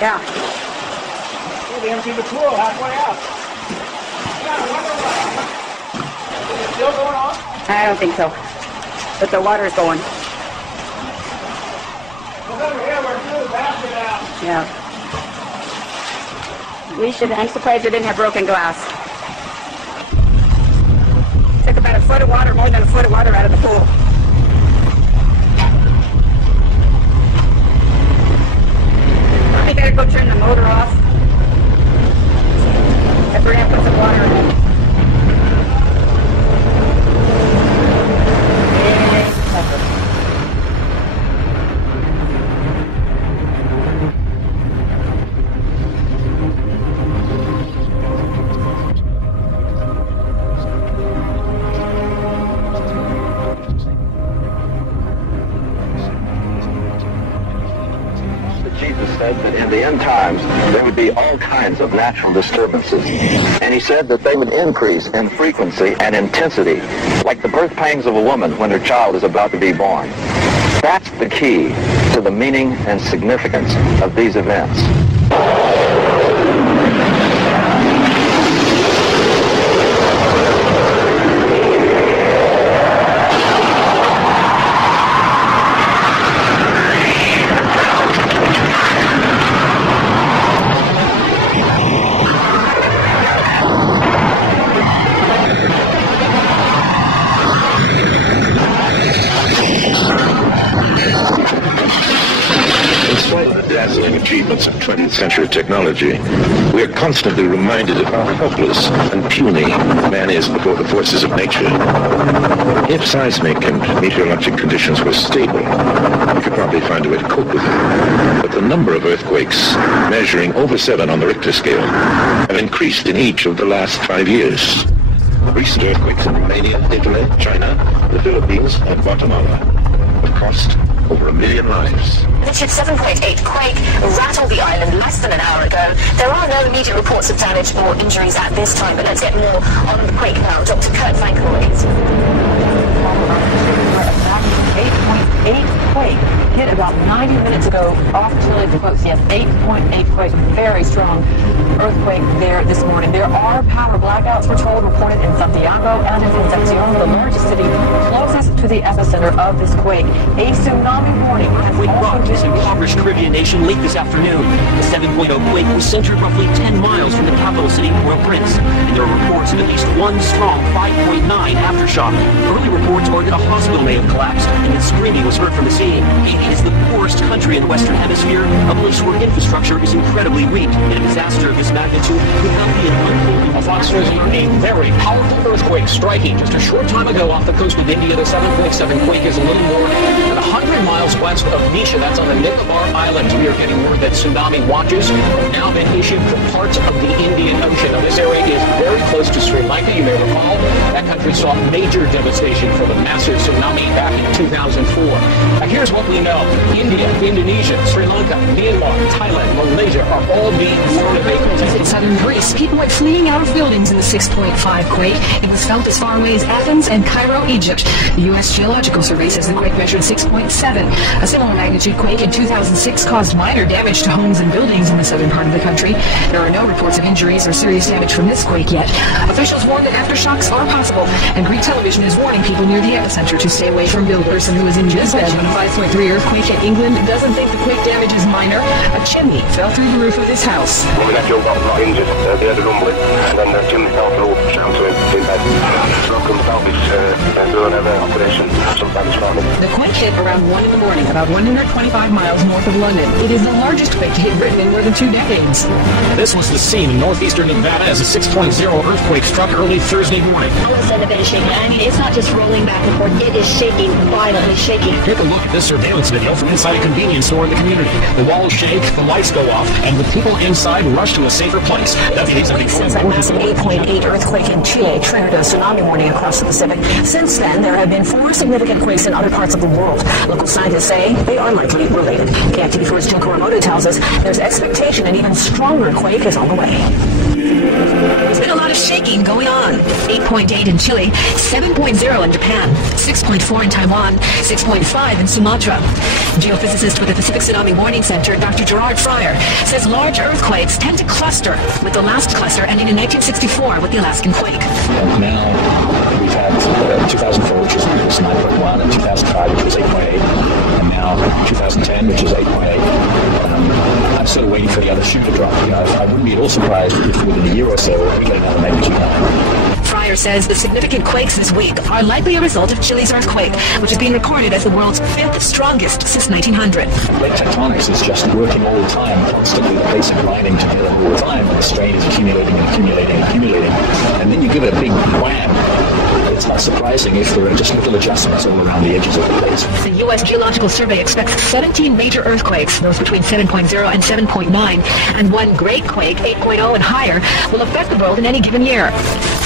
Yeah. They emptied the pool halfway out. Is it still going on? I don't think so. But the water's going. Well, over here we're through the basket out. Yeah. I'm surprised they didn't have broken glass. Took about a foot of water, more than a foot of water out of the pool. Probably better go turn the motor off. If we're going to put some water in it. Said that in the end times there would be all kinds of natural disturbances. And he said that they would increase in frequency and intensity, like the birth pangs of a woman when her child is about to be born. That's the key to the meaning and significance of these events. Achievements of 20th century technology, we are constantly reminded of how helpless and puny man is before the forces of nature. If seismic and meteorologic conditions were stable, we could probably find a way to cope with them. But the number of earthquakes, measuring over 7 on the Richter scale, have increased in each of the last 5 years. Recent earthquakes in Romania, Italy, China, the Philippines, and Guatemala have cost over 1 million lives. The 7.8 quake rattled the island less than an hour ago. There are no immediate reports of damage or injuries at this time, but let's get more on the quake now. Dr. Kurt Van Kooijs. 8.8 quake hit about 90 minutes ago off Chile the coast. Yes, 8.8 quake, very strong earthquake there this morning. There are power blackouts, we're told, reported in Santiago and in Concepcion, the largest city closest to the epicenter of this quake. A tsunami warning has Quake also rocked this been impoverished Caribbean nation late this afternoon. The 7.0 quake was centered roughly 10 miles from the capital city, Port-au-Prince, and there are reports of at least one strong 5.9 aftershock. Early reports are that a hospital may have collapsed and that screaming was heard from the scene. Haiti is the poorest country in the Western Hemisphere, a place where infrastructure is incredibly weak, and a disaster of this magnitude could not be an unfolding. Fox News, a very powerful earthquake striking just a short time ago off the coast of India. The 7.7 quake is a little more than 100 miles west of Nisha. That's on the Nicobar Islands. We are getting word that tsunami watches have now been issued for parts of the Indian Ocean. Now, this area is very close to Sri Lanka. You may recall that country saw major devastation from a massive tsunami back in 2004. Now, here's what we know. India, Indonesia, Sri Lanka, Myanmar, Thailand, Malaysia are all being warned of In southern Greece, people were fleeing out of buildings in the 6.5 quake. It was felt as far away as Athens and Cairo, Egypt. The U.S. Geological Survey says the quake measured 6.7. A similar magnitude quake in 2006 caused minor damage to homes and buildings in the southern part of the country. There are no reports of injuries or serious damage from this quake yet. Officials warn that aftershocks are possible, and Greek television is warning people near the epicenter to stay away from buildings. A person who was in Gisbed when a 5.3 earthquake hit England doesn't think the quake damage is minor. A chimney fell through the roof of his house. We got Joe got injured, they had a rumble, and then the chimney fell through, down to him, in bed. Rock himself is doing an operation, some damage for him. The quake hit around 1 in the morning, about 125 miles north of London. It is the largest quake to hit Britain in more than 2 decades. This was the scene in northeastern Nevada as a 6.0 earthquake struck early Thursday morning. All of a sudden, a bit of shaking. I mean, it's not just rolling back and forth. It is shaking, violently shaking. Take a look at this surveillance video from inside a convenience store in the community. The walls shake, the lights go off, and the people inside rush to a safer place. Since that massive 8.8 earthquake in Chile triggered a tsunami warning across the Pacific. Since then, there have been 4 significant quakes in other parts of the world. Local scientists say they are likely related. KFTV4's Jill Kuramoto tells us there's expectation an even stronger quake is on the way. There's been a lot of shaking going on. 8.8 in Chile, 7.0 in Japan, 6.4 in Taiwan, 6.5 in Sumatra. Geophysicist with the Pacific Tsunami Warning Center, Dr. Gerard Fryer, says large earthquakes tend to cluster, with the last cluster ending in 1964 with the Alaskan quake. And now we've had 2004, which was 9.1, and 2005, which was 8.8, and now 2010, which is 8.8. I'm sort of waiting for the other shoe to drop. You know, I wouldn't be at all surprised if within a year or so we get another magnitude 9. Fryer says the significant quakes this week are likely a result of Chile's earthquake, which has been recorded as the world's 5th strongest since 1900. Plate tectonics is just working all the time, constantly the plates are grinding together all the time, and the strain is accumulating and accumulating and accumulating, and then you give it a big wham. It's not surprising if there are just little adjustments all around the edges of the plates. The U.S. Geological Survey expects 17 major earthquakes, those between 7.0 and 7.9, and one great quake, 8.0 and higher, will affect the world in any given year.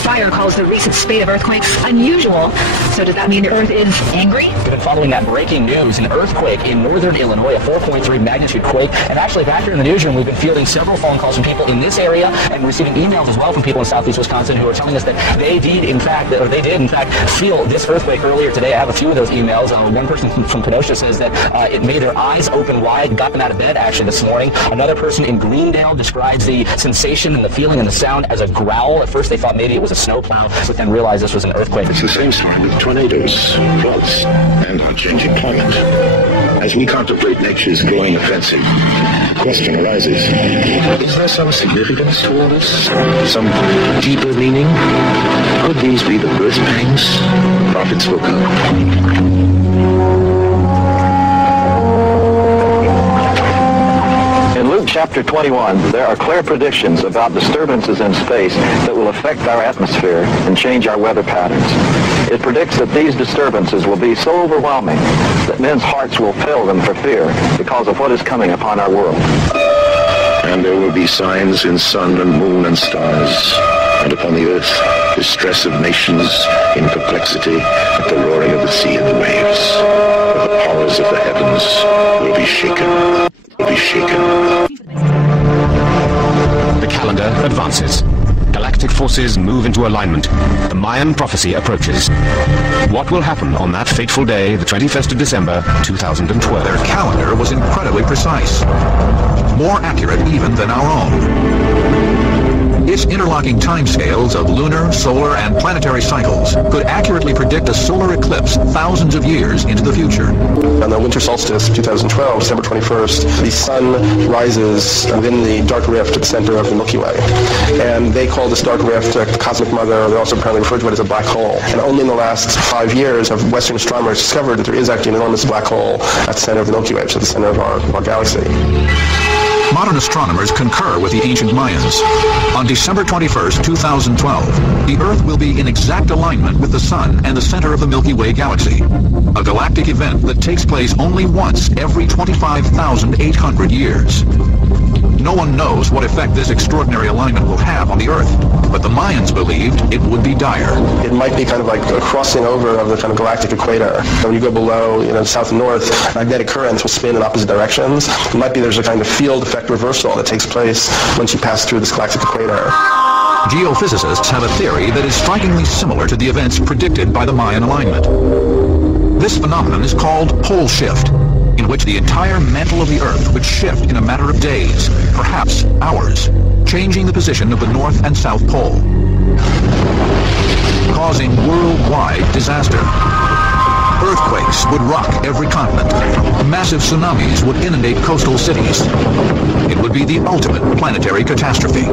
Fryer calls the recent spate of earthquakes unusual. So does that mean the Earth is angry? We've been following that breaking news, an earthquake in northern Illinois, a 4.3 magnitude quake, and actually back here in the newsroom we've been fielding several phone calls from people in this area and receiving emails as well from people in southeast Wisconsin who are telling us that they did in fact feel this earthquake earlier today. I have a few of those emails. One person from Kenosha says that it made their eyes open wide, got them out of bed actually this morning. Another person in Greendale describes the sensation and the feeling and the sound as a growl. At first they thought maybe it was a snowplow, but then realized this was an earthquake. It's the same story with tornadoes, floods, and our changing climate. As we contemplate nature's growing offensive, the question arises, is there some significance to all this? Some deeper meaning? Could these be the birth pangs the prophet spoke of? In Luke chapter 21, there are clear predictions about disturbances in space that will affect our atmosphere and change our weather patterns. It predicts that these disturbances will be so overwhelming that men's hearts will fail them for fear because of what is coming upon our world. And there will be signs in sun and moon and stars, and upon the earth, distress of nations in perplexity at the roaring of the sea and the waves. For the powers of the heavens will be shaken, will be shaken. The calendar advances. Galactic forces move into alignment. The Mayan prophecy approaches. What will happen on that fateful day, the 21st of December, 2012? Their calendar was incredibly precise, more accurate even than our own. Its interlocking timescales of lunar, solar, and planetary cycles could accurately predict a solar eclipse thousands of years into the future. On the winter solstice of 2012, December 21st, the sun rises within the dark rift at the center of the Milky Way. And they call this dark rift the cosmic mother, or they also apparently refer to it as a black hole. And only in the last 5 years have Western astronomers discovered that there is actually an enormous black hole at the center of the Milky Way, so at the center of our galaxy. Modern astronomers concur with the ancient Mayans. On December 21st, 2012, the Earth will be in exact alignment with the Sun and the center of the Milky Way galaxy, a galactic event that takes place only once every 25,800 years. No one knows what effect this extraordinary alignment will have on the Earth, but the Mayans believed it would be dire. It might be kind of like a crossing over of the kind of galactic equator. When you go below, south and north, magnetic currents will spin in opposite directions. It might be there's a kind of field effect reversal that takes place once you pass through this galactic equator. Geophysicists have a theory that is strikingly similar to the events predicted by the Mayan alignment. This phenomenon is called pole shift, in which the entire mantle of the Earth would shift in a matter of days, perhaps hours, changing the position of the North and South Pole, causing worldwide disaster. Earthquakes would rock every continent. Massive tsunamis would inundate coastal cities. It would be the ultimate planetary catastrophe.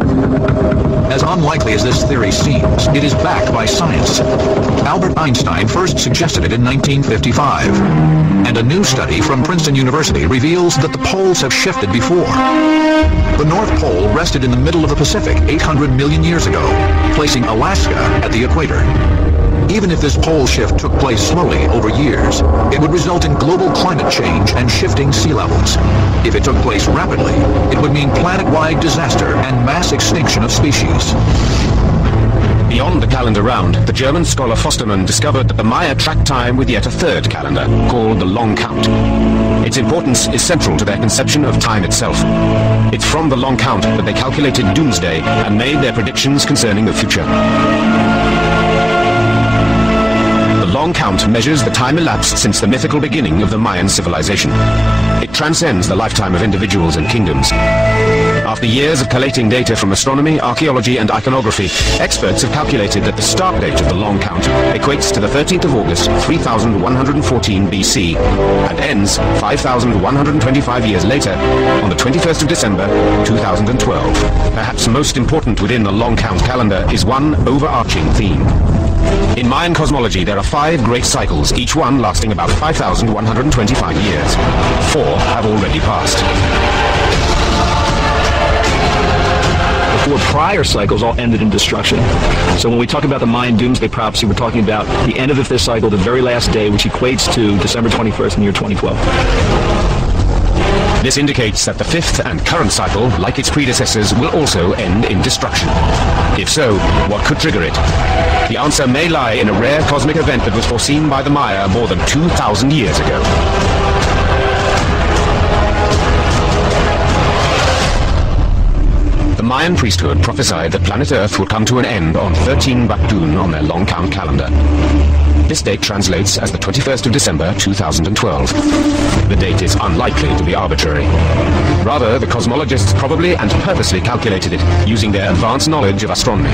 As unlikely as this theory seems, it is backed by science. Albert Einstein first suggested it in 1955. And a new study from Princeton University reveals that the poles have shifted before. The North Pole rested in the middle of the Pacific 800 million years ago, placing Alaska at the equator. Even if this pole shift took place slowly over years, it would result in global climate change and shifting sea levels. If it took place rapidly, it would mean planet-wide disaster and mass extinction of species. Beyond the calendar round, the German scholar Fosterman discovered that the Maya tracked time with yet a third calendar, called the Long Count. Its importance is central to their conception of time itself. It's from the Long Count that they calculated doomsday and made their predictions concerning the future. The Long Count measures the time elapsed since the mythical beginning of the Mayan civilization. It transcends the lifetime of individuals and kingdoms. After years of collating data from astronomy, archaeology, and iconography, experts have calculated that the start date of the Long Count equates to the 13th of August, 3114 BC, and ends 5,125 years later on the 21st of December, 2012. Perhaps most important within the Long Count calendar is one overarching theme. In Mayan cosmology, there are 5 great cycles, each one lasting about 5,125 years. 4 have already passed. The 4 prior cycles all ended in destruction. So when we talk about the Mayan doomsday prophecy, we're talking about the end of the 5th cycle, the very last day, which equates to December 21st in the year 2012. This indicates that the 5th and current cycle, like its predecessors, will also end in destruction. If so, what could trigger it? The answer may lie in a rare cosmic event that was foreseen by the Maya more than 2,000 years ago. The Mayan priesthood prophesied that planet Earth would come to an end on 13 Bakdun on their Long Count calendar. This date translates as the 21st of December 2012. The date is unlikely to be arbitrary. Rather, the cosmologists probably and purposely calculated it using their advanced knowledge of astronomy.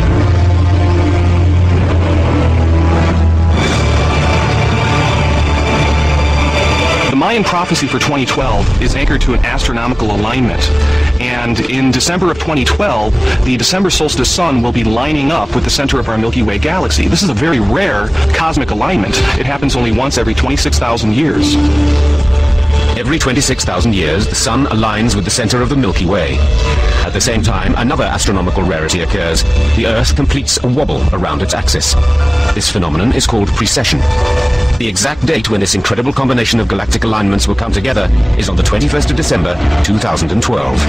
The Mayan prophecy for 2012 is anchored to an astronomical alignment. And in December of 2012, the December solstice sun will be lining up with the center of our Milky Way galaxy. This is a very rare cosmic alignment. It happens only once every 26,000 years. Every 26,000 years, the sun aligns with the center of the Milky Way. At the same time, another astronomical rarity occurs. The Earth completes a wobble around its axis. This phenomenon is called precession. The exact date when this incredible combination of galactic alignments will come together is on the 21st of December, 2012.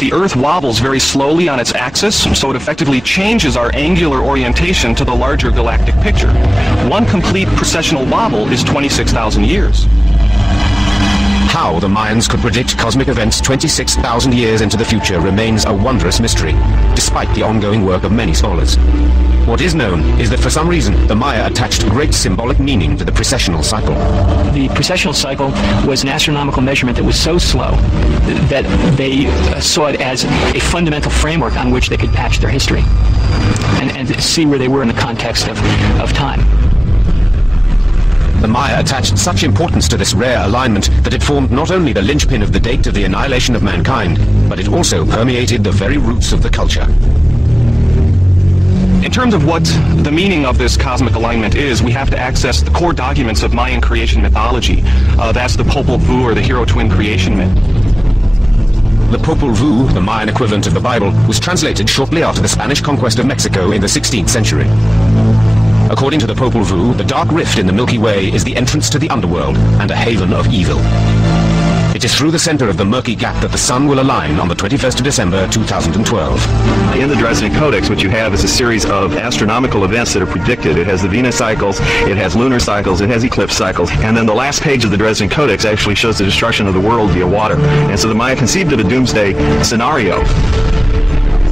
The Earth wobbles very slowly on its axis, so it effectively changes our angular orientation to the larger galactic picture. One complete precessional wobble is 26,000 years. How the Mayans could predict cosmic events 26,000 years into the future remains a wondrous mystery, despite the ongoing work of many scholars. What is known is that for some reason the Maya attached great symbolic meaning to the precessional cycle. The precessional cycle was an astronomical measurement that was so slow that they saw it as a fundamental framework on which they could patch their history and see where they were in the context of time. The Maya attached such importance to this rare alignment that it formed not only the linchpin of the date of the annihilation of mankind, but it also permeated the very roots of the culture. In terms of what the meaning of this cosmic alignment is, we have to access the core documents of Mayan creation mythology. That's the Popol Vuh, or the hero twin creation myth. The Popol Vuh, the Mayan equivalent of the Bible, was translated shortly after the Spanish conquest of Mexico in the 16th century. According to the Popol Vuh, the dark rift in the Milky Way is the entrance to the underworld and a haven of evil. It is through the center of the murky gap that the sun will align on the 21st of December, 2012. In the Dresden Codex, what you have is a series of astronomical events that are predicted. It has the Venus cycles, it has lunar cycles, it has eclipse cycles, and then the last page of the Dresden Codex actually shows the destruction of the world via water. And so the Maya conceived of a doomsday scenario.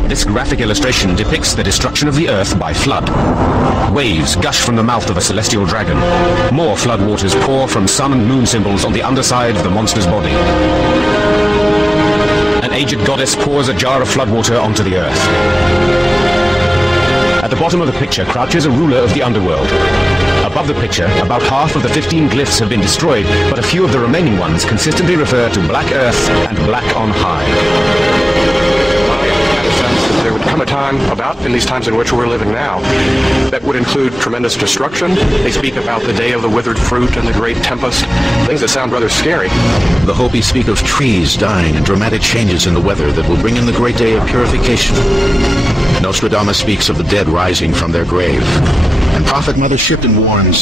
This graphic illustration depicts the destruction of the Earth by flood. Waves gush from the mouth of a celestial dragon. More flood waters pour from sun and moon symbols on the underside of the monster's body. An aged goddess pours a jar of flood water onto the Earth. At the bottom of the picture crouches a ruler of the underworld. Above the picture, about half of the 15 glyphs have been destroyed, but a few of the remaining ones consistently refer to Black Earth and Black on High. There would come a time, about in these times in which we're living now, that would include tremendous destruction. They speak about the day of the withered fruit and the great tempest, things that sound rather scary. The Hopi speak of trees dying and dramatic changes in the weather that will bring in the great day of purification. Nostradamus speaks of the dead rising from their grave. And Prophet Mother Shipton warns,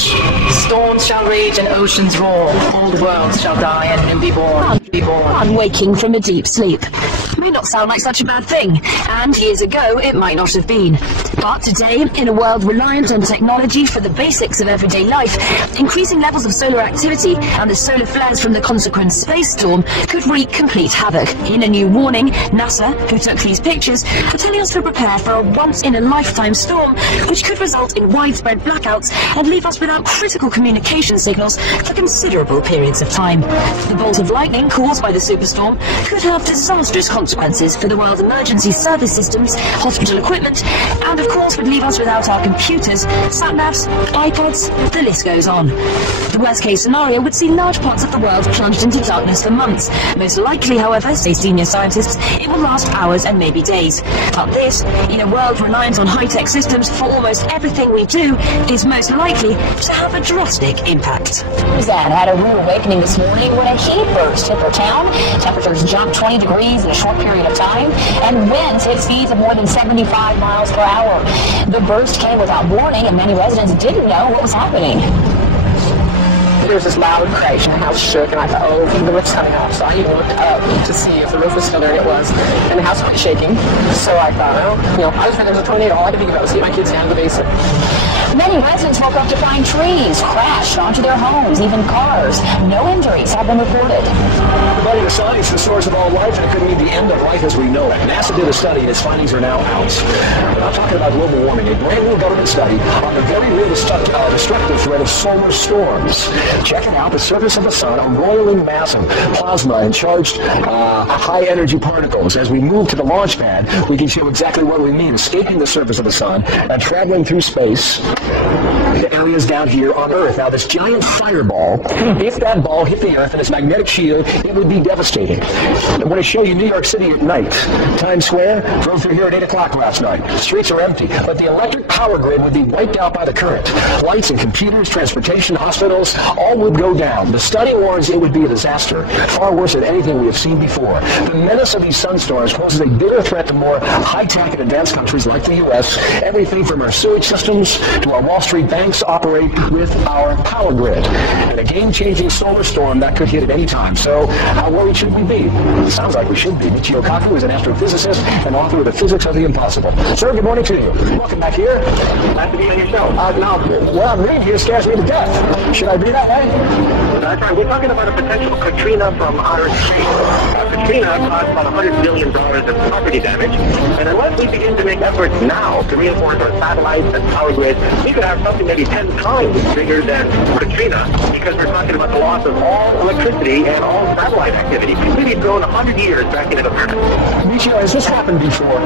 Storms shall rage and oceans roar. Old worlds shall die and be born. I'm waking from a deep sleep. May not sound like such a bad thing, and years ago it might not have been. But today, in a world reliant on technology for the basics of everyday life, increasing levels of solar activity and the solar flares from the consequent space storm could wreak complete havoc. In a new warning, NASA, who took these pictures, are telling us to prepare for a once-in-a-lifetime storm which could result in widespread blackouts and leave us without critical communication signals for considerable periods of time. The bolt of lightning caused by the superstorm could have disastrous consequences for the world's emergency service systems, hospital equipment, and of course would leave us without our computers, sat-navs, iPods, the list goes on. The worst-case scenario would see large parts of the world plunged into darkness for months. Most likely, however, say senior scientists, it will last hours and maybe days. But this, in a world reliant on high-tech systems for almost everything we do, is most likely to have a drastic impact. Zad had a rude awakening this morning when a heat burst hit their town. Temperatures jumped 20 degrees in a short period of time, and winds hit speeds of more than 75 miles per hour. The burst came without warning, and many residents didn't know what was happening. There was this loud crash and the house shook, and I thought, oh, the roof's coming off. So I even looked up to see if the roof was still there, and it was. And the house was shaking. So I thought, well, I was afraid there was a tornado. All I could think about was get my kids down to the basement. Many residents woke up to find trees crashed onto their homes, even cars. No injuries have been reported. Everybody, the sun is the source of all life, and it could mean the end of life as we know it. NASA did a study, and its findings are now out. We're not talking about global warming. A brand new government study on the very real destructive threat of solar storms. Checking out the surface of the sun, a roiling mass of plasma and charged high-energy particles. As we move to the launch pad, we can show exactly what we mean, escaping the surface of the sun and traveling through space to areas down here on Earth. Now, this giant fireball, if that ball hit the Earth and its magnetic shield, it would be devastating. I want to show you New York City at night. Times Square, drove through here at 8 o'clock last night. The streets are empty, but the electric power grid would be wiped out by the current. Lights and computers, transportation, hospitals, all would go down. The study warns it would be a disaster, far worse than anything we have seen before. The menace of these sunstorms poses a bitter threat to more high-tech and advanced countries like the U.S. Everything from our sewage systems to our Wall Street banks operate with our power grid. And a game-changing solar storm that could hit at any time. So how worried should we be? It sounds like we should be. Michio Kaku is an astrophysicist and author of The Physics of the Impossible. Sir, good morning to you. Welcome back here. Glad to be on your show. Now, what I'm reading here scares me to death. Should I read that way? That's right. We're talking about a potential Katrina from outer space. Katrina caused about $100 billion in property damage. And unless we begin to make efforts now to reinforce our satellites and power grids, we could have something maybe 10 times bigger than Katrina, because we're talking about the loss of all electricity and all satellite activity. Maybe thrown 100 years back into the past. Michio, has this happened before?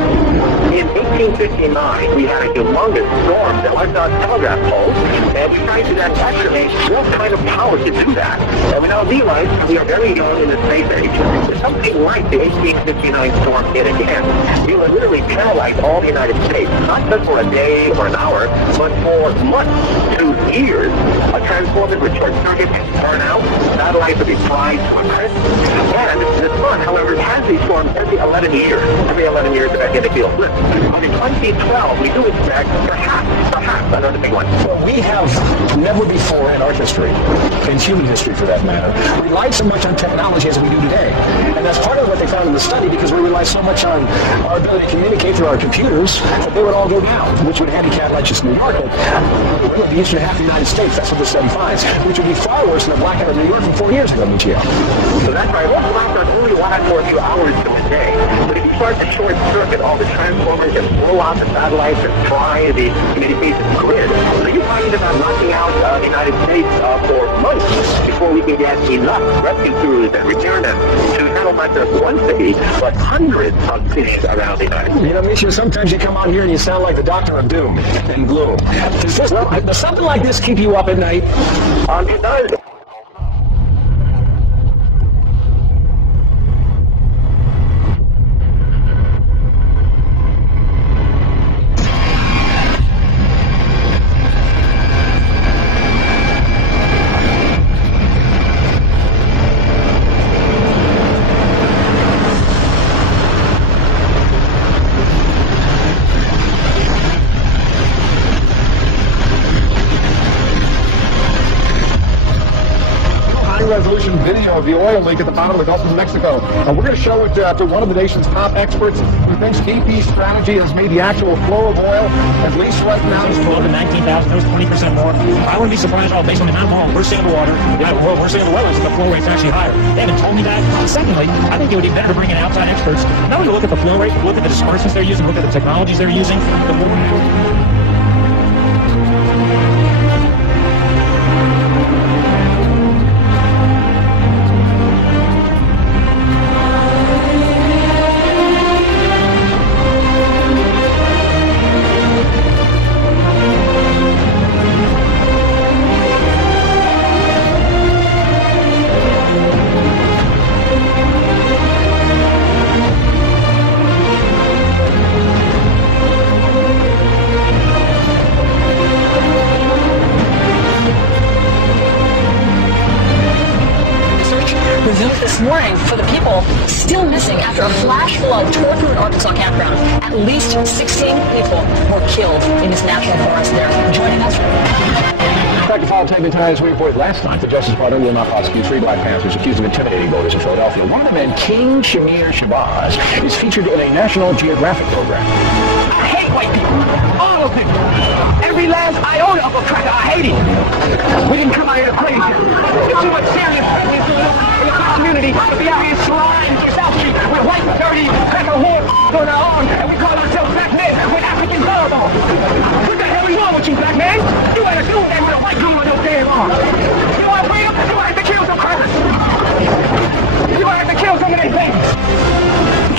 In 1859, we had a humongous storm that wiped out telegraph poles, and we tried to then estimate what kind of power to do that. And we now realize we are very young in the space age. There's something like the 1859 storm hit again. We would literally paralyze all the United States, not just for a day or an hour, but for months to years. A transformer would short circuit and burn out, satellites would be fried to a crisp, and the sun, however, has these storms every 11 years. Every 11 years, the magnetic field flips. But in 2012, we do expect perhaps another big one. Well, we have never before in our history, in human history for that matter, relied so much on technology as we do today. And that's part of what they found in the study, because we rely so much on our ability to communicate through our computers that they would all go down, which would handicap not just New York, but the eastern half of the United States. That's what the study finds, which would be far worse than the blackout of New York from 4 years ago, Michio. So that's right. We'll blast on only last for a few hours to a day. But if you start to short circuit all the transformers and blow out the satellites and fry the communications grid, so you're talking about knocking out the United States for months before we can get enough rescue crews and repair them to handle not just one city, but hundreds of cities around the United States. You know, Michio, sometimes you come out here and you sound like the Doctor of Doom and gloom. Does something like this keep you up at night? It does. high-resolution video of the oil leak at the bottom of the Gulf of Mexico. We're going to show it to one of the nation's top experts who thinks BP's strategy has made the actual flow of oil, at least right now, It's 12 to 19,000. That was 20% more. I wouldn't be surprised at all, based on the amount of oil we're seeing in the water. We're seeing the levels, and the flow rate's actually higher. They haven't told me that. Secondly, I think it would be better to bring in outside experts, not only to look at the flow rate, but look at the dispersants they're using, look at the technologies they're using. This morning for the people still missing after a flash flood tore through an Arkansas campground. At least 16 people were killed in this national forest there. Joining us. Back to Fall Taping Times, we reported last night the Justice Department will not prosecute 3 Black Panthers accused of intimidating voters in Philadelphia. One of the men, King Shamir Shabazz, is featured in a National Geographic program. I hate white people. All of them. Every last iota of a cracker. I hate it. We didn't come out here to crazy. There's too much serious in the black community to be out here sliding to South Street with white, dirty, cracker whore on our arm, and we call ourselves black men with African garb on. What the hell is wrong with you, black man? You better do that with a white girl on your damn arm. You want to bring them? You want to have to kill some crackers. You want to have to kill some of their babies.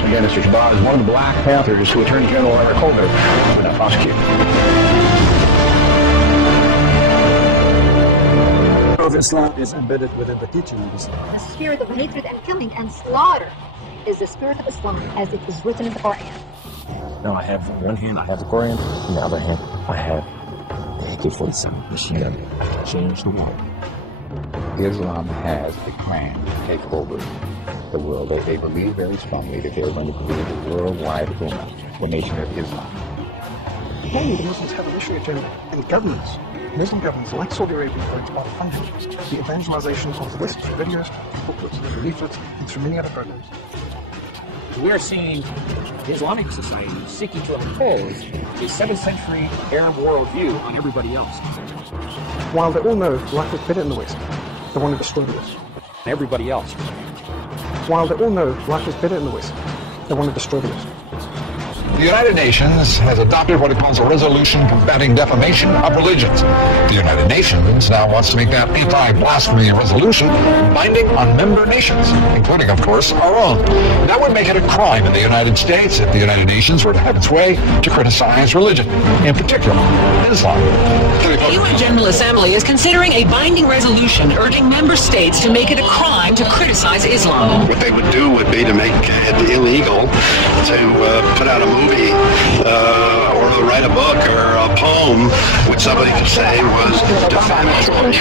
Again, Mr. Shabazz is one of the Black Panthers who Attorney General Eric Holder would not prosecute. Of Islam is embedded within the teaching of Islam. The spirit of hatred and killing and slaughter is the spirit of Islam as it is written in the Quran. Now I have, on one hand, I have the Quran, on the other hand, I have the AK-47 machine gun. Change the world. Islam has a plan to take over the world. They believe very strongly that they're going to create a worldwide Ummah, the Nation of Islam. Many of the Muslims have an initiative in governments. Muslim governments, like Saudi Arabia, for example, are funding the evangelization of the West through videos, booklets, leaflets, and through many other programs. We're seeing Islamic society seeking to impose a 7th century Arab worldview on everybody else. While they all know life is better in the West, they want to destroy the West. Everybody else. While they all know life is better in the West, they want to destroy the West. The United Nations has adopted what it calls a resolution combating defamation of religions. The United Nations now wants to make that anti-blasphemy resolution binding on member nations, including, of course, our own. That would make it a crime in the United States if the United Nations were to have its way to criticize religion, in particular, Islam. The UN General Assembly is considering a binding resolution urging member states to make it a crime to criticize Islam. What they would do would be to make it illegal to put out a movie or to write a book or a poem which somebody could say was defamatory.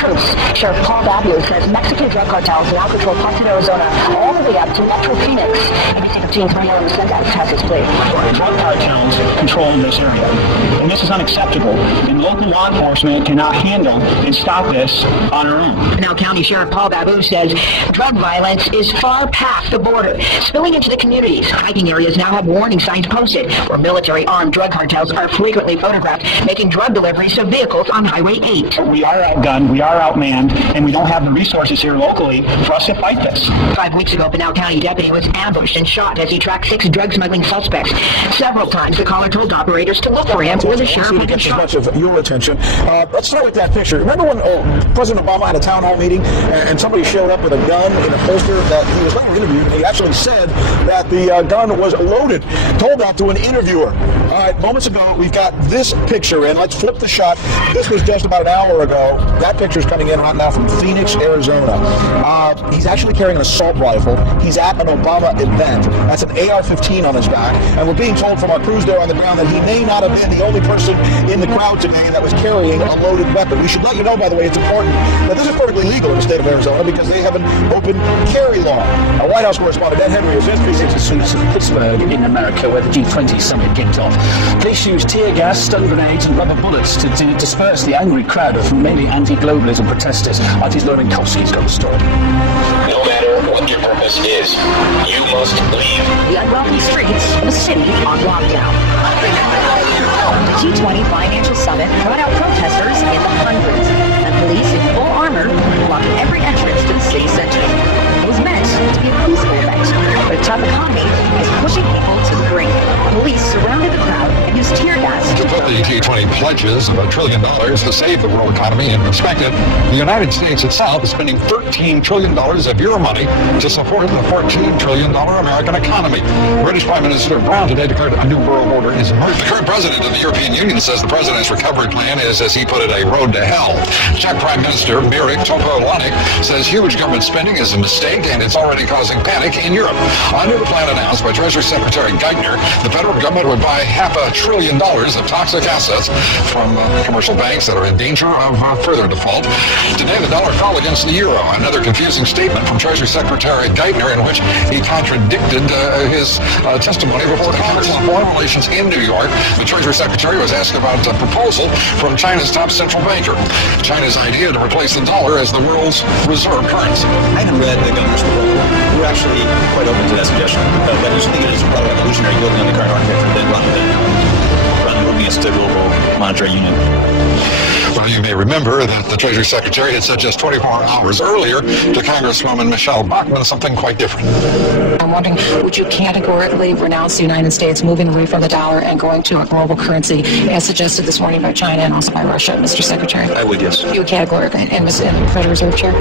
Sheriff Paul Babio says Mexican drug cartels now control parts of Arizona all the way up to Metro Phoenix. ABC 15's Mario Lucenta has his plea. Drug cartels control this area, and this is unacceptable, and local law enforcement cannot handle and stop this on our own. Now County Sheriff Paul Babou says drug violence is far past the border, spilling into the communities. Hiking areas now have warning signs posted where military armed drug cartels are frequently photographed making drug deliveries to vehicles on Highway 8. We are outgunned, we are outmanned, and we don't have the resources here locally for us to fight this. 5 weeks ago, a Pinal County deputy was ambushed and shot as he tracked 6 drug smuggling suspects. Several times, the caller told operators to look for him where the sheriff had been shot. Much of your attention. Let's start with that picture. Remember when President Obama had a town hall meeting and somebody showed up with a gun in a holster that he was never interviewed, and he actually said that the gun was loaded. Told that to an interviewer. All right, moments ago, we've got this picture in. Let's flip the shot. This was just about an hour ago. That picture's coming in right now from Phoenix, Arizona. He's actually carrying an assault rifle. He's at an Obama event. That's an AR-15 on his back. And we're being told from our crews there on the ground that he may not have been the only person in the crowd today that was carrying a loaded weapon. We should let you know, by the way, it's important that this is perfectly legal in the state of Arizona because they have an open carry law. Our White House correspondent Ed Henry is in Pittsburgh in America, where the G20 summit kicked off. Police used used tear gas, stun grenades and rubber bullets to disperse the angry crowd of mainly anti-globalism protesters. RT's Lauren Kowski's got the story. No matter what your purpose is, you must leave. The unwelcome streets of a city on lockdown. The G20 Financial Summit brought out protesters in the hundreds, and police in full armor blocked every entrance to the city center. It was meant to be a peaceful event, but a tough economy is pushing people to the brink. Police surrounded the crowd and used tear gas to put the G20 pledges of $1 trillion to save the world economy in perspective. The United States itself is spending $13 trillion of your money to support the $14 trillion American economy. British Prime Minister Brown today declared a new world order is emerging. The current president of the European Union says the president's recovery plan is, as he put it, a road to hell. Czech Prime Minister Mirek Topolánek says huge government spending is a mistake and it's already causing panic in Europe. Under the plan announced by Treasury Secretary Geithner, the federal government would buy $500 billion of toxic assets from commercial banks that are in danger of further default. Today, the dollar fell against the euro. Another confusing statement from Treasury Secretary Geithner in which he contradicted his testimony before the Congress on Foreign Relations in New York. The Treasury Secretary was asked about a proposal from China's top central banker. China's idea to replace the dollar as the world's reserve currency. I haven't read the governor's proposal. We're actually quite open to that suggestion. But I just think it is rather revolutionary building on the current architecture that run moving us to global monetary union. Well, you may remember that the Treasury Secretary had said just 24 hours earlier to Congresswoman Michelle Bachmann something quite different. I'm wondering, would you categorically renounce the United States moving away from the dollar and going to a global currency, as suggested this morning by China and also by Russia, Mr. Secretary? I would, yes. You would categorically, and the Federal Reserve Chair?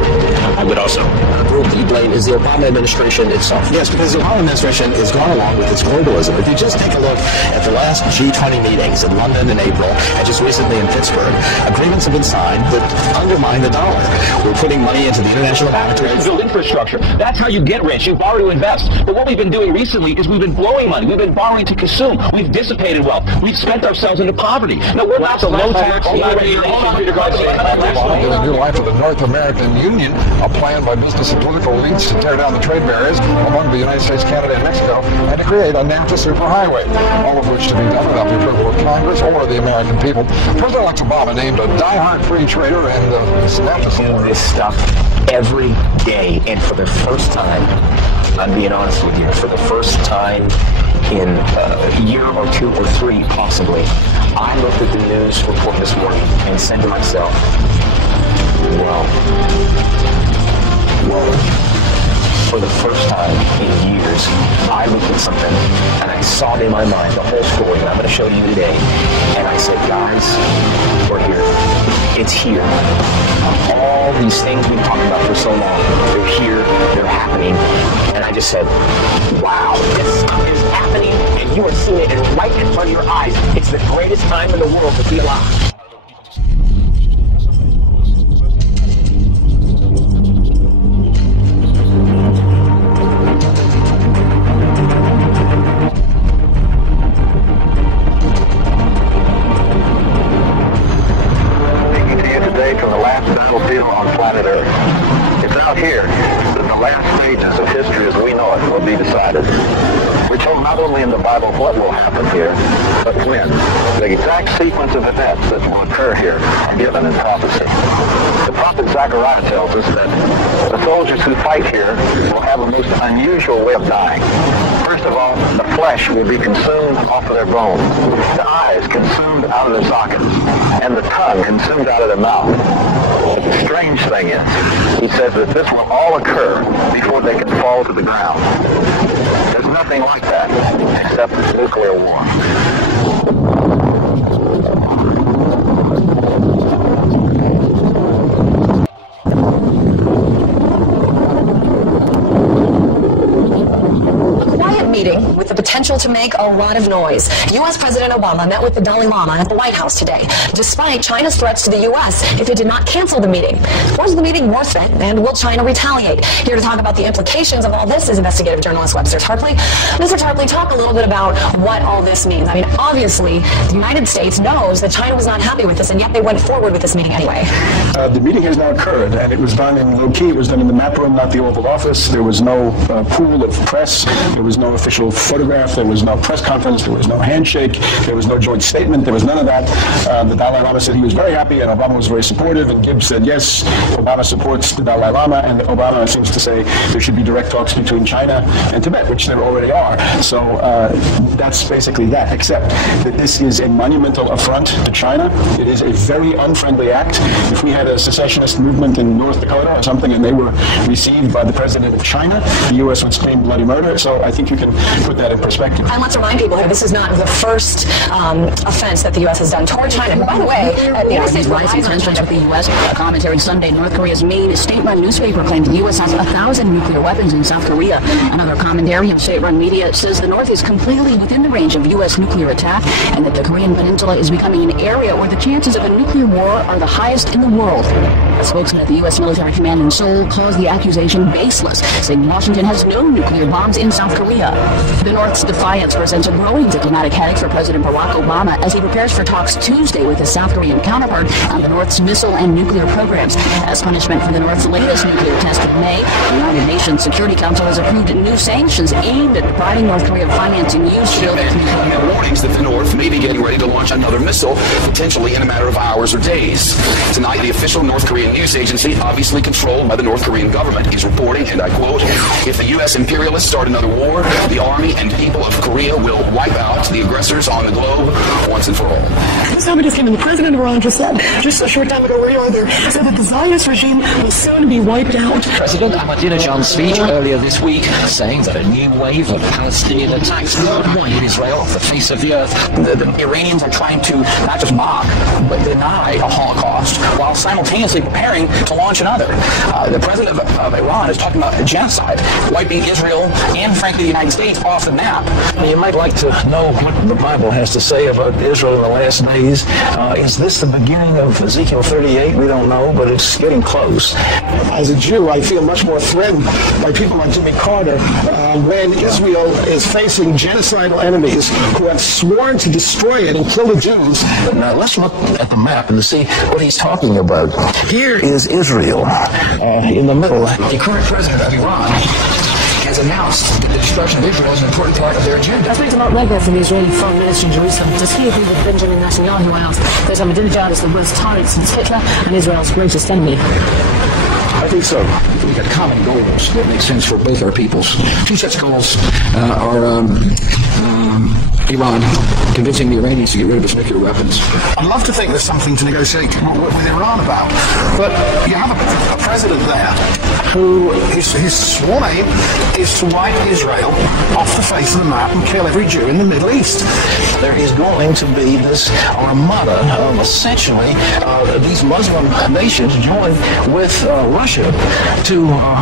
I would also. The group you blame is the Obama administration itself. Yes, because the Obama administration has gone along with its globalism. If you just take a look at the last G20 meetings in London in April, and just recently in Pittsburgh, agreements have been signed that undermine the dollar. We're putting money into the International Monetary Fund. Build infrastructure. That's how you get rich. You borrow to invest. But what we've been doing recently is we've been blowing money. We've been borrowing to consume. We've dissipated wealth. We've spent ourselves into poverty. No, we're not the low tax, low regulation. The new life of the North American Union, a plan by business and political elites to tear down the trade barriers among the United States, Canada, and Mexico, and to create a NAFTA superhighway, all of which to be done without the approval of Congress or the American people. President-elect Obama named a diehard free trader and NAFTA. Doing this stuff every day, and for the first time, I'm being honest with you, for the first time in a year or two or three, possibly, I looked at the news report this morning and said to myself, whoa. For the first time in years, I looked at something and I saw it in my mind, the whole story that I'm going to show you today. And I said, guys, we're here. It's here. All these things we've talked about for so long, they're here, they're happening. And I just said, wow, this stuff is happening and you are seeing it right in front of your eyes. It's the greatest time in the world to be alive. From the last battlefield on planet Earth. It's out here that the last stages of history as we know it will be decided. We're told not only in the Bible what will happen here, but when. The exact sequence of events that will occur here are given in prophecy. The prophet Zechariah tells us that the soldiers who fight here will have a most unusual way of dying. First of all, the flesh will be consumed off of their bones, the eyes consumed out of their sockets, and the tongue consumed out of their mouth. But the strange thing is, he says that this will all occur before they can fall to the ground. There's nothing like that except nuclear war. Meeting with the potential to make a lot of noise. U.S. President Obama met with the Dalai Lama at the White House today, despite China's threats to the U.S. if it did not cancel the meeting. Was the meeting worth it, and will China retaliate? Here to talk about the implications of all this is investigative journalist Webster Tarpley. Mr. Tarpley, talk a little bit about what all this means. I mean, obviously, the United States knows that China was not happy with this, and yet they went forward with this meeting anyway. The meeting has now occurred, and it was done in low-key. It was done in the map room, not the Oval Office. There was no pool of press. There was no official photographs photograph, there was no press conference, there was no handshake, there was no joint statement, there was none of that. The Dalai Lama said he was very happy and Obama was very supportive, and Gibbs said yes, Obama supports the Dalai Lama, and Obama seems to say there should be direct talks between China and Tibet, which there already are. So that's basically that, except that this is a monumental affront to China. It is a very unfriendly act. If we had a secessionist movement in North Dakota or something and they were received by the president of China, the U.S. would scream bloody murder. So I think you can put that in perspective. And let's remind people here, this is not the first offense that the U.S. has done toward China. By the way, the United States rising tensions with the U.S. A commentary Sunday, North Korea's main state-run newspaper claimed the U.S. has 1,000 nuclear weapons in South Korea. Another commentary of state-run media says the North is completely within the range of U.S. nuclear attack, and that the Korean Peninsula is becoming an area where the chances of a nuclear war are the highest in the world. A spokesman at the U.S. military command in Seoul calls the accusation baseless, saying Washington has no nuclear bombs in South Korea. The North's defiance presents a growing diplomatic headache for President Barack Obama as he prepares for talks Tuesday with his South Korean counterpart on the North's missile and nuclear programs. As punishment for the North's latest nuclear test in May, the United Nations Security Council has approved new sanctions aimed at depriving North Korea of financing used to build warnings that the North may be getting ready to launch another missile, potentially in a matter of hours or days. Tonight, the official North Korean news agency, obviously controlled by the North Korean government, is reporting, and I quote, "If the U.S. imperialists start another war, the army and people of Korea will wipe out the aggressors on the globe once and for all." This time it just came in. The president of Iran just said, just a short time ago, where you are there, said that the Zionist regime will soon be wiped out. President Ahmadinejad's speech earlier this week saying that a new wave of Palestinian attacks would wipe Israel off the face of the earth. The Iranians are trying to not just mock, but deny a Holocaust while simultaneously preparing to launch another. The president of Iran is talking about genocide, wiping Israel and, frankly, the United States off the map. You might like to know what the Bible has to say about Israel in the last days. Is this the beginning of Ezekiel 38? We don't know, but it's getting close. As a Jew, I feel much more threatened by people like Jimmy Carter when Israel is facing genocidal enemies who have sworn to destroy it and kill the Jews. Now let's look at the map and see what he's talking about. Here is Israel in the middle. The current president of Iran has announced that the destruction of Israel is an important part of their agenda. That makes a lot like that from the Israeli foreign minister in Jerusalem. Does he agree with Benjamin Netanyahu announced that Ahmadinejad is the worst tyrant since Hitler and Israel's greatest enemy? I think so. We've got common goals that make sense for both our peoples. Two such goals are Iran convincing the Iranians to get rid of its nuclear weapons. I'd love to think there's something to negotiate with Iran about, but you have a president there who his sworn aim is to wipe Israel off the face of the map and kill every Jew in the Middle East. There is going to be this armada of essentially these Muslim nations join with Russia to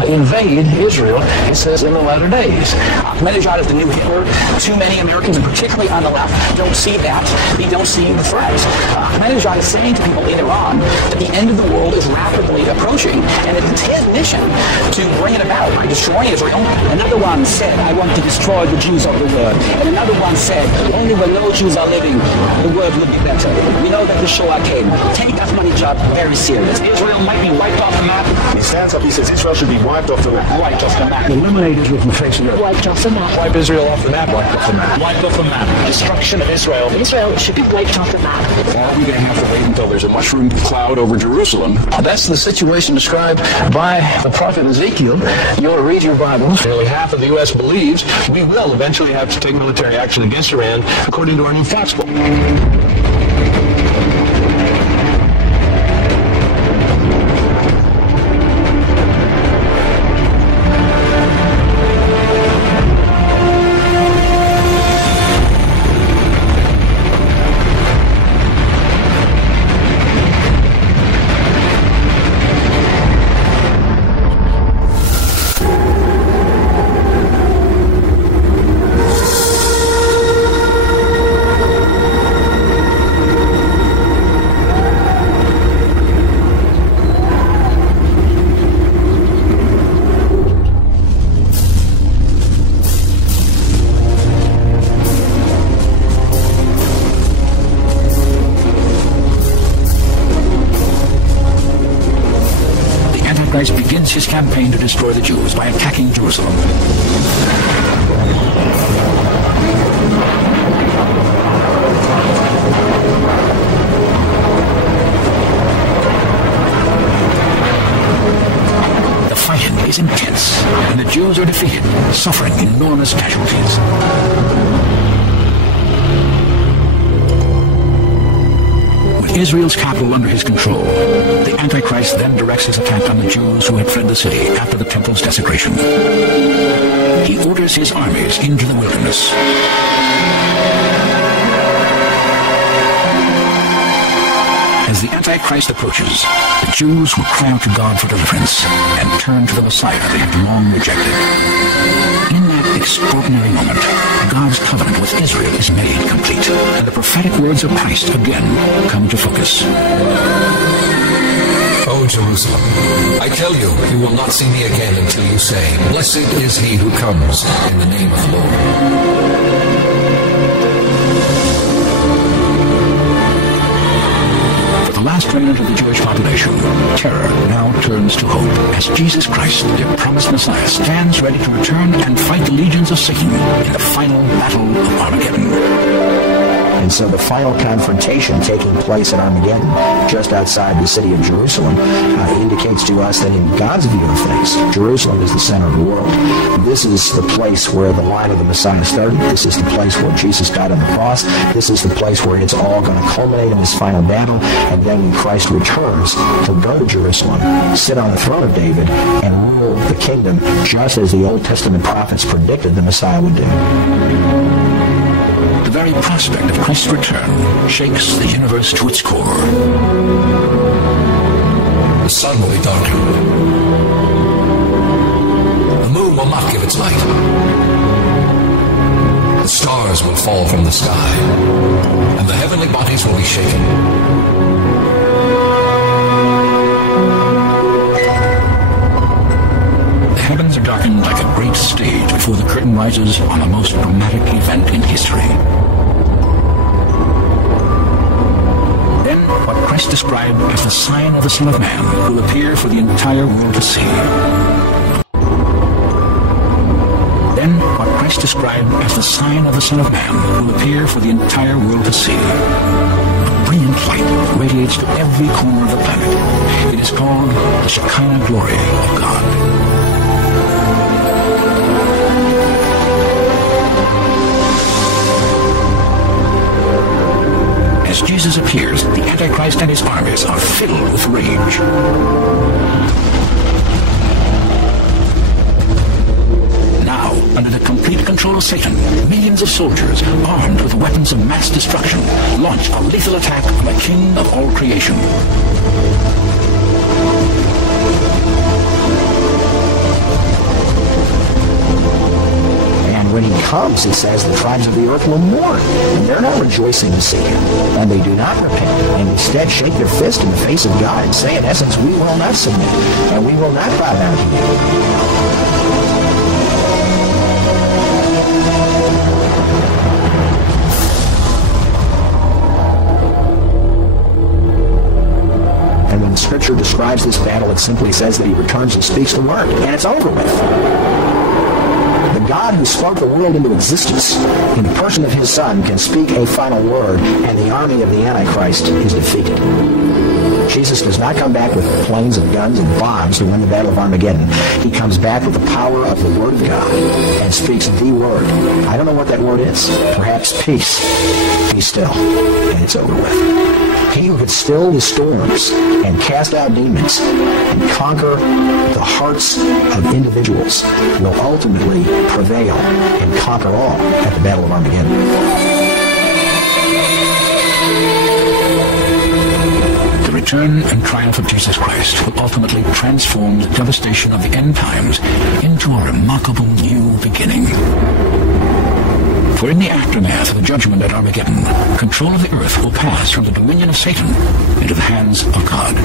invade Israel, it says, in the latter days. Ahmadinejad is the new Hitler. Too many Americans, and particularly on the left, don't see that. They don't see the threat. Ahmadinejad is saying to people in Iran that the end of the world is rapidly approaching, and it's his mission to bring it about by destroying Israel. Another one said, "I want to destroy the Jews of the world." And another one said, "Only when no Jews are living, the world will be better." We know that the Shoah came. Take Ahmadinejad very serious. Israel might be wiped off the map. He stands up, he says Israel should be wiped off the map. Wiped off the map. Eliminate Israel from the face of the earth. Wiped off the map. Wipe Israel off the map. Wiped off the map. Wiped off the map. Destruction of Israel. Israel should be wiped off the map. Are we going to have to wait until there's a mushroom cloud over Jerusalem? That's the situation described by the prophet Ezekiel. You'll read your Bibles. Nearly half of the U.S. believes we will eventually have to take military action against Iran, according to our new Fox poll. Begins his campaign to destroy the Jews by attacking Jerusalem. is intense, and the Jews are defeated, suffering enormous casualties. With Israel's capital under his control, the Antichrist then directs his attack on the Jews who had fled the city after the temple's desecration. He orders his armies into the wilderness. As the Antichrist approaches, the Jews will cry out to God for deliverance and turn to the Messiah they had long rejected. In that extraordinary moment, God's covenant with Israel is made complete, and the prophetic words of Christ again come to focus. O Jerusalem, I tell you, you will not see me again until you say, Blessed is he who comes in the name of the Lord. The last remnant of the Jewish population, terror now turns to hope as Jesus Christ, their promised Messiah, stands ready to return and fight the legions of Satan in the final battle of Armageddon. And so the final confrontation taking place at Armageddon, just outside the city of Jerusalem, indicates to us that in God's view of things, Jerusalem is the center of the world. This is the place where the line of the Messiah started. This is the place where Jesus died on the cross. This is the place where it's all going to culminate in this final battle. And then when Christ returns, he'll go to Jerusalem, sit on the throne of David, and rule the kingdom just as the Old Testament prophets predicted the Messiah would do. The very prospect of Christ's return shakes the universe to its core. The sun will be darkened. The moon will not give its light. The stars will fall from the sky, and the heavenly bodies will be shaken. The heavens are darkened like a great stage before the curtain rises on the most dramatic event in history. Then, what Christ described as the sign of the Son of Man will appear for the entire world to see. Then, what Christ described as the sign of the Son of Man will appear for the entire world to see. A brilliant light radiates to every corner of the planet. It is called the Shekinah glory of God. As Jesus appears, the Antichrist and his armies are filled with rage. Now, under the complete control of Satan, millions of soldiers, armed with weapons of mass destruction, launch a lethal attack on the King of all creation. When he comes, it says the tribes of the earth will mourn, and they're not rejoicing to see him. And they do not repent, and instead shake their fist in the face of God and say, in essence, we will not submit, and we will not bow down to you. And when the scripture describes this battle, it simply says that he returns and speaks the word, and it's over with. The God who spoke the world into existence in the person of his Son can speak a final word, and the army of the Antichrist is defeated. Jesus does not come back with planes and guns and bombs to win the battle of Armageddon. He comes back with the power of the Word of God and speaks the word. I don't know what that word is. Perhaps peace. Be still. And it's over with. He who could still the storms and cast out demons and conquer the hearts of individuals will ultimately prevail and conquer all at the Battle of Armageddon. The return and triumph of Jesus Christ will ultimately transform the devastation of the end times into a remarkable new beginning. For in the aftermath of the judgment at Armageddon, control of the earth will pass from the dominion of Satan into the hands of God.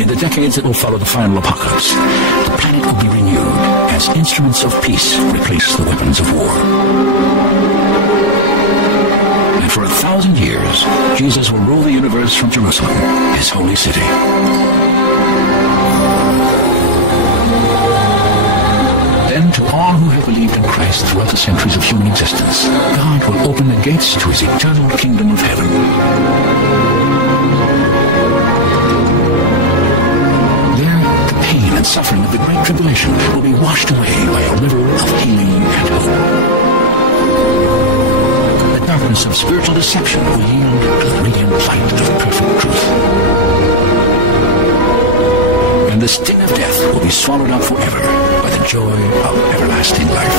In the decades that will follow the final apocalypse, the planet will be renewed as instruments of peace replace the weapons of war. And for 1,000 years, Jesus will rule the universe from Jerusalem, his holy city. Then to all who have believed in Christ throughout the centuries of human existence, God will open the gates to his eternal kingdom of heaven. There, the pain and suffering of the Great Tribulation will be washed away by a river of healing and hope. The darkness of spiritual deception will yield to the radiant light of perfect truth. And the sting of death will be swallowed up forever by the joy of everlasting life.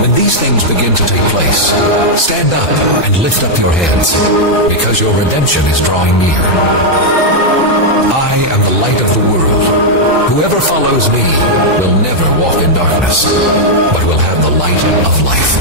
When these things begin to take place, stand up and lift up your heads, because your redemption is drawing near. I am the light of the world. Whoever follows me will never walk in darkness, but will have the light of life.